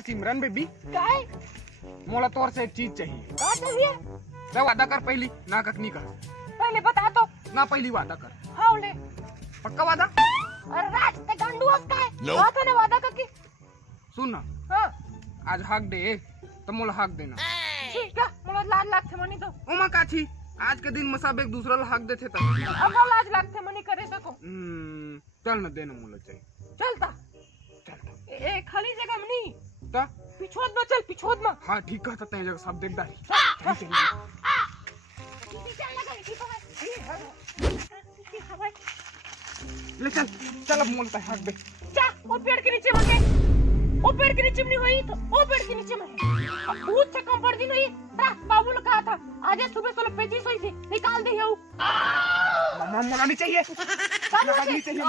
सिमरन baby काय मोला तोर से एक चीज चाहिए। का चाहिए? जा वादा कर पहली ना कखनी कर पहले बता तो। ना पहली वादा कर हाँ ले। पक्का वादा। अरे राज ते गांडू हस काय बात है ना वादा का की। सुन ना हाँ आज हक दे तो मोला हक देना ठीक है मला लाज लागते मनी तो ओमा काछी आज के दिन मसाब एक दूसरा ला हक देथे त अब लाज लागते मनी करे सको चल ना देना मोला चाहिए चलता चल ए खाली जगह में नहीं ता पिछोद में चल पिछोद में हाँ ठीक कहता तय जगह सब देख डाली ले चल चल अब मोल हक दे जा वो पेड़ के नीचे मत वो पेड़ के नीचे नहीं हुई तो वो पेड़ के नीचे में भूत से कम पड़ दी नहीं बाबू ने कहा था आज सुबह 16 पेचिस हुई थी निकाल दे ये मम्मा मोला नहीं चाहिए नहीं चाहिए